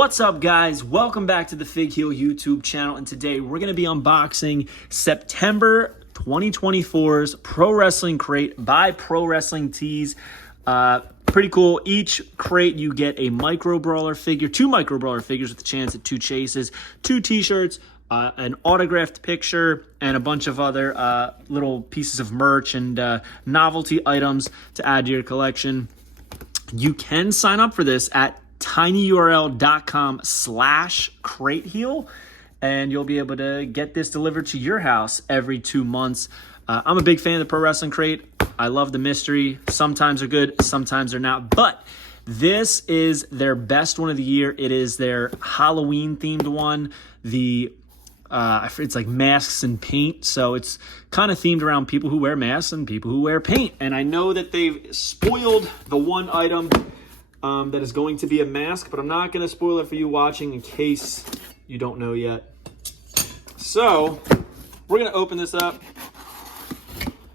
What's up, guys? Welcome back to the Fig Heel YouTube channel, and today we're going to be unboxing September 2024's Pro Wrestling Crate by Pro Wrestling Tees. Pretty cool. Each crate you get a Micro Brawler figure, 2 Micro Brawler figures with a chance at 2 chases, 2 t-shirts, an autographed picture, and a bunch of other little pieces of merch and novelty items to add to your collection. You can sign up for this at tinyurl.com/crateheel, and you'll be able to get this delivered to your house every 2 months. I'm a big fan of the Pro Wrestling Crate. I love the mystery. Sometimes they're good, sometimes they're not, but this is their best one of the year. It is their Halloween themed one. It's like masks and paint, so it's kind of themed around people who wear masks and people who wear paint. And I know that they've spoiled the one item that is going to be a mask, but I'm not going to spoil it for you watching in case you don't know yet. So we're going to open this up,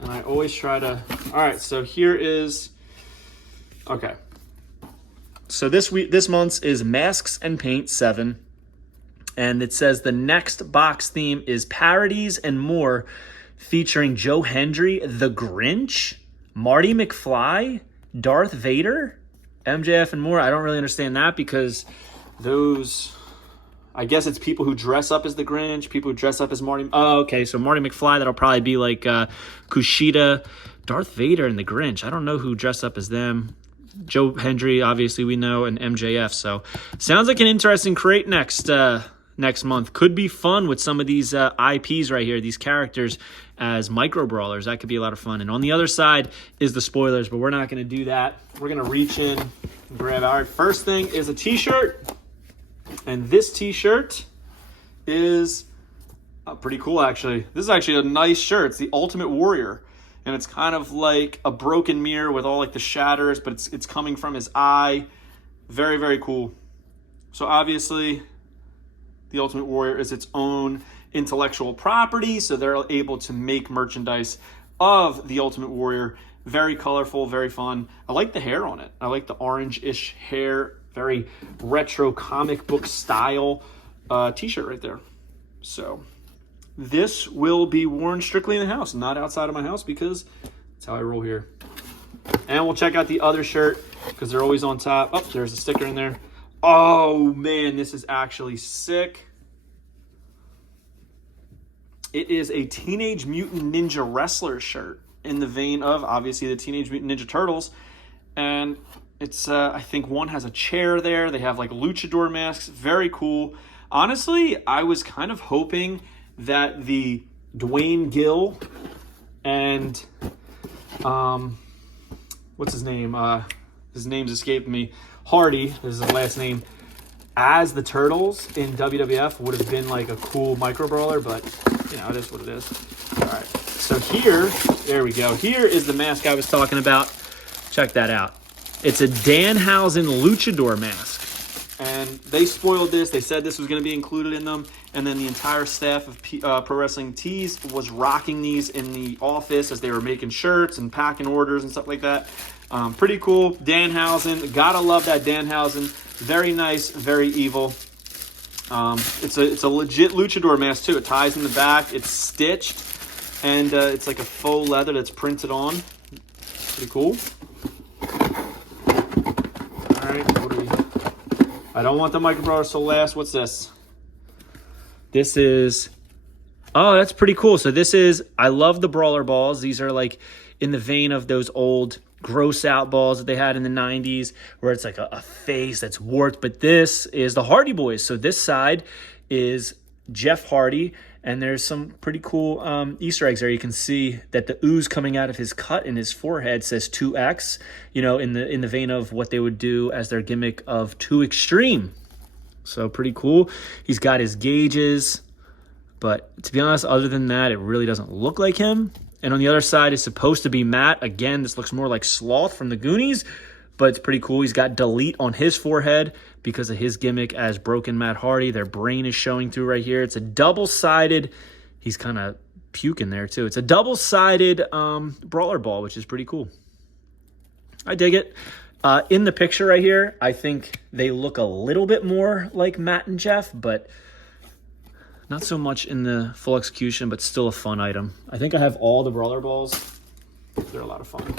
and I always try to... All right, so here is... Okay. So this month's is Masks and Paint 7, and it says the next box theme is Parodies and More, featuring Joe Hendry, The Grinch, Marty McFly, Darth Vader, MJF, and more. I don't really understand that because those, I guess it's people who dress up as the Grinch, people who dress up as Marty. Oh, okay, so Marty McFly, that'll probably be like Kushida, Darth Vader, and the Grinch. I don't know who dressed up as them. Joe Hendry, obviously we know, and MJF. So sounds like an interesting crate next month. Could be fun with some of these IPs right here, these characters as micro brawlers. That could be a lot of fun. And on the other side is the spoilers, but we're not going to do that. We're going to reach in and grab. All right, first thing is a t-shirt, and this t-shirt is pretty cool, actually. This is actually a nice shirt. It's the Ultimate Warrior, and it's kind of like a broken mirror with all like the shatters, but it's coming from his eye. Very, very cool. So obviously the Ultimate Warrior is its own intellectual property, so they're able to make merchandise of the Ultimate Warrior. Very colorful, very fun. I like the hair on it. I like the orange-ish hair. Very retro comic book style t-shirt right there. So this will be worn strictly in the house, not outside of my house, because that's how I roll here. And we'll check out the other shirt because they're always on top. Oh, there's a sticker in there. Oh man, this is actually sick. It is a Teenage Mutant Ninja Wrestler shirt in the vein of, obviously, the Teenage Mutant Ninja Turtles. And it's, I think one has a chair there. They have like luchador masks. Very cool. Honestly, I was kind of hoping that the Dwayne Gill and, what's his name? His name's escaped me. Hardy, this is his last name, as the Turtles in WWF would have been like a cool micro brawler, but you know, it is what it is. All right, so there we go. Here is the mask I was talking about. Check that out. It's a Danhausen luchador mask, and they spoiled this. They said this was going to be included in them, and then the entire staff of Pro Wrestling Tees was rocking these in the office as they were making shirts and packing orders and stuff like that. Pretty cool. Danhausen. Gotta love that Danhausen. Very nice, very evil. It's a legit luchador mask too. It ties in the back. It's stitched, and it's like a faux leather that's printed on. Pretty cool. All right, what do we? I don't want the micro brawlers to last. What's this? This is. Oh, that's pretty cool. So this is. I love the brawler balls. These are like in the vein of those old gross out balls that they had in the 90s where it's like a face that's warped, but this is the Hardy Boys. So this side is Jeff Hardy, and there's some pretty cool Easter eggs there. You can see that the ooze coming out of his cut in his forehead says 2X, you know, in the vein of what they would do as their gimmick of 2 Extreme. So pretty cool. He's got his gauges, but to be honest, other than that, it really doesn't look like him. And on the other side is supposed to be Matt. Again, this looks more like Sloth from the Goonies, but it's pretty cool. He's got delete on his forehead because of his gimmick as Broken Matt Hardy. Their brain is showing through right here. It's a double-sided, he's kind of puking there too. It's a double-sided brawler ball, which is pretty cool. I dig it. In the picture right here, I think they look a little bit more like Matt and Jeff, but not so much in the full execution, but still a fun item. I think I have all the Brawler balls. They're a lot of fun.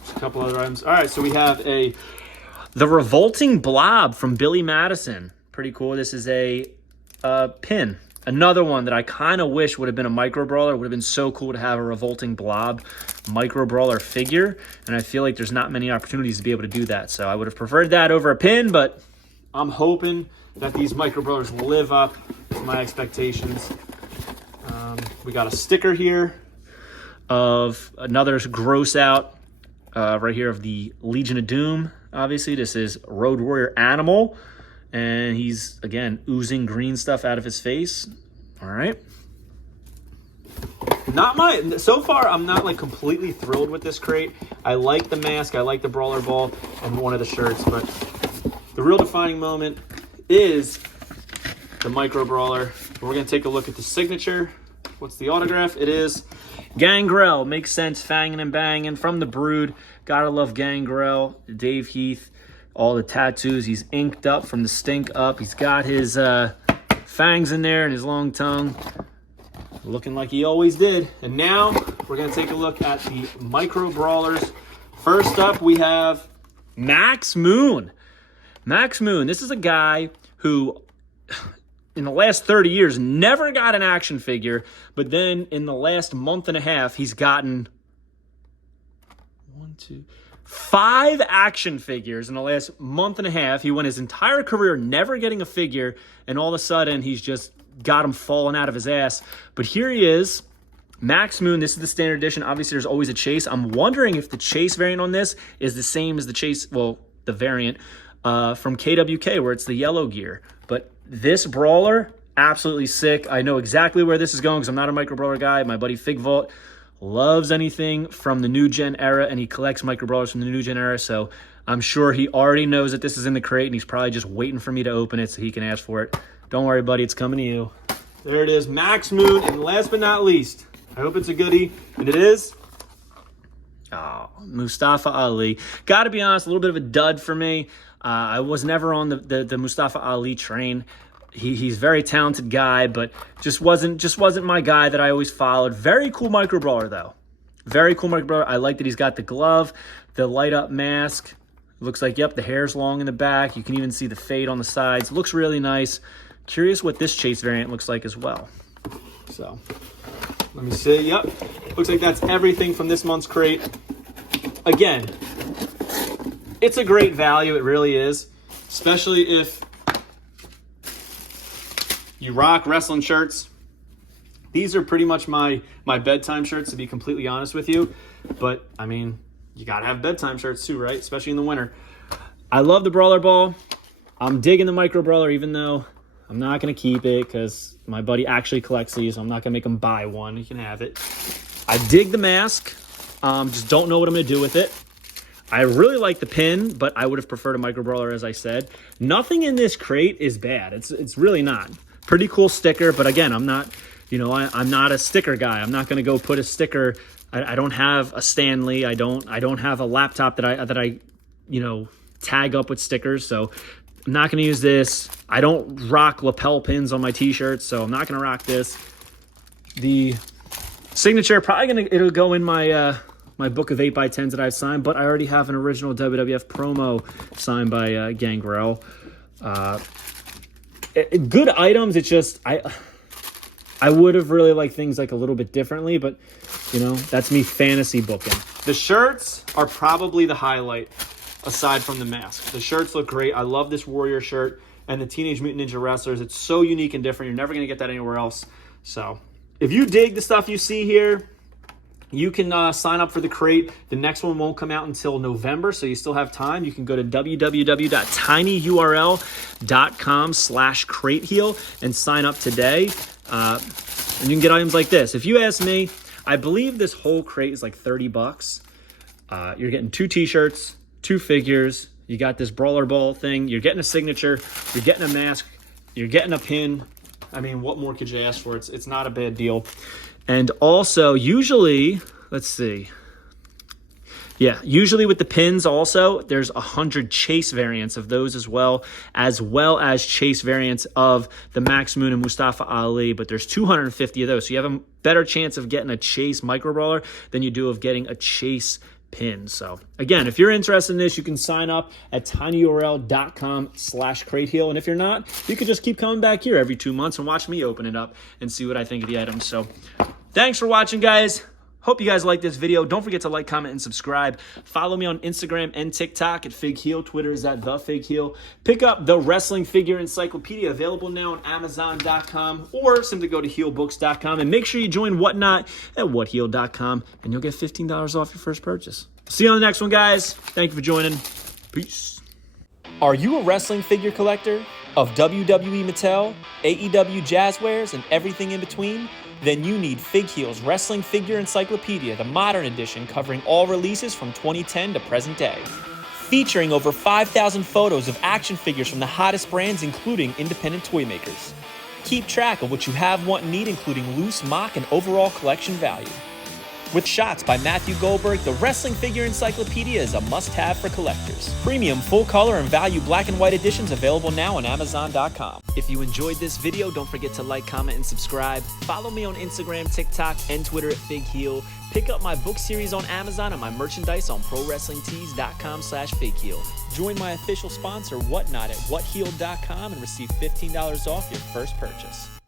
Just a couple other items. All right, so we have the Revolting Blob from Billy Madison. Pretty cool. This is a pin. Another one that I kind of wish would have been a micro brawler. It would have been so cool to have a Revolting Blob micro brawler figure, and I feel like there's not many opportunities to be able to do that. So I would have preferred that over a pin, but I'm hoping that these micro brawlers live up to my expectations. We got a sticker here of another gross out right here of the Legion of Doom. Obviously, this is Road Warrior Animal. And he's, again, oozing green stuff out of his face. All right. So far, I'm not like completely thrilled with this crate. I like the mask, I like the Brawler ball, and one of the shirts. But the real defining moment is the micro brawler. We're going to take a look at the signature. What's the autograph? It is Gangrel. Makes sense, fanging and banging from the Brood. Gotta love Gangrel. Dave Heath. All the tattoos. He's inked up from the stink up. He's got his fangs in there and his long tongue. Looking like he always did. And now we're going to take a look at the micro brawlers. First up, we have Max Moon. Max Moon. This is a guy who, in the last 30 years, never got an action figure. But then in the last month and a half, he's gotten 5 action figures in the last month and a half. He went his entire career never getting a figure, and all of a sudden he's just got him falling out of his ass. But here he is, Max Moon. This is the standard edition. Obviously, there's always a chase. I'm wondering if the chase variant on this is the same as the chase, well, the variant from KWK, where it's the yellow gear. But this brawler, absolutely sick. I know exactly where this is going because I'm not a micro brawler guy. My buddy Fig Vault loves anything from the new gen era, and he collects micro brawlers from the new gen era, so I'm sure he already knows that this is in the crate, and he's probably just waiting for me to open it so he can ask for it. Don't worry, buddy, it's coming to you. There it is, Max Moon, and last but not least, I hope it's a goodie, and it is. Oh, Mustafa Ali. Gotta be honest, a little bit of a dud for me. I was never on the Mustafa Ali train. He's a very talented guy, but just wasn't my guy that I always followed. Very cool micro brawler though. Very cool micro brawler. I like that he's got the glove, the light up mask. Looks like, yep, the hair's long in the back. You can even see the fade on the sides. Looks really nice. Curious what this chase variant looks like as well. So let me see. Yep. Looks like that's everything from this month's crate. Again, it's a great value. It really is. Especially if you rock wrestling shirts. These are pretty much my bedtime shirts, to be completely honest with you. But, I mean, you got to have bedtime shirts too, right? Especially in the winter. I love the Brawler ball. I'm digging the micro brawler, even though I'm not going to keep it because my buddy actually collects these. So I'm not going to make him buy one. He can have it. I dig the mask. Just don't know what I'm going to do with it. I really like the pin, but I would have preferred a micro brawler, as I said. Nothing in this crate is bad. It's really not. Pretty cool sticker, but again, I'm not, I'm not a sticker guy. I'm not going to go put a sticker. I don't have a Stanley. I don't have a laptop that I tag up with stickers. So I'm not going to use this. I don't rock lapel pins on my t-shirts, so I'm not going to rock this. The signature it'll go in my my book of 8x10s that I've signed, but I already have an original WWF promo signed by Gangrel. Good items. It's just I would have really liked things like a little bit differently, but that's me fantasy booking. The shirts are probably the highlight aside from the mask. The shirts look great. I love this Warrior shirt and the Teenage Mutant Ninja Wrestlers. It's so unique and different. You're never going to get that anywhere else. So if you dig the stuff you see here, you can sign up for the crate. The next one won't come out until November, so you still have time. You can go to www.tinyurl.com/crateheel and sign up today. And you can get items like this. If you ask me, I believe this whole crate is like $30. You're getting 2 t-shirts, 2 figures. You got this Brawler ball thing. You're getting a signature. You're getting a mask. You're getting a pin. I mean, what more could you ask for? It's not a bad deal. And also, usually, let's see. Yeah, usually with the pins also, there's 100 chase variants of those as well as chase variants of the Max Moon and Mustafa Ali, but there's 250 of those. So you have a better chance of getting a chase micro brawler than you do of getting a chase pin. So again, if you're interested in this, you can sign up at tinyurl.com/crateheal. And if you're not, you can just keep coming back here every 2 months and watch me open it up and see what I think of the items. So thanks for watching, guys. Hope you guys like this video. Don't forget to like, comment, and subscribe. Follow me on Instagram and TikTok at FigHeal. Twitter is at TheFigHeal. Pick up the Wrestling Figure Encyclopedia, available now on Amazon.com, or simply go to healbooks.com. And make sure you join Whatnot at whatheal.com, and you'll get $15 off your first purchase. See you on the next one, guys. Thank you for joining. Peace. Are you a wrestling figure collector of WWE Mattel, AEW Jazzwares, and everything in between? Then you need FigHeal's Wrestling Figure Encyclopedia, the modern edition covering all releases from 2010 to present day. Featuring over 5,000 photos of action figures from the hottest brands, including independent toy makers. Keep track of what you have, want, and need, including loose, mock, and overall collection value. With shots by Matthew Goldberg, the Wrestling Figure Encyclopedia is a must-have for collectors. Premium full-color and value black and white editions available now on Amazon.com. If you enjoyed this video, don't forget to like, comment, and subscribe. Follow me on Instagram, TikTok, and Twitter at FigHeal. Pick up my book series on Amazon and my merchandise on ProWrestlingTees.com/FigHeal. Join my official sponsor, Whatnot, at WhatHeal.com and receive $15 off your first purchase.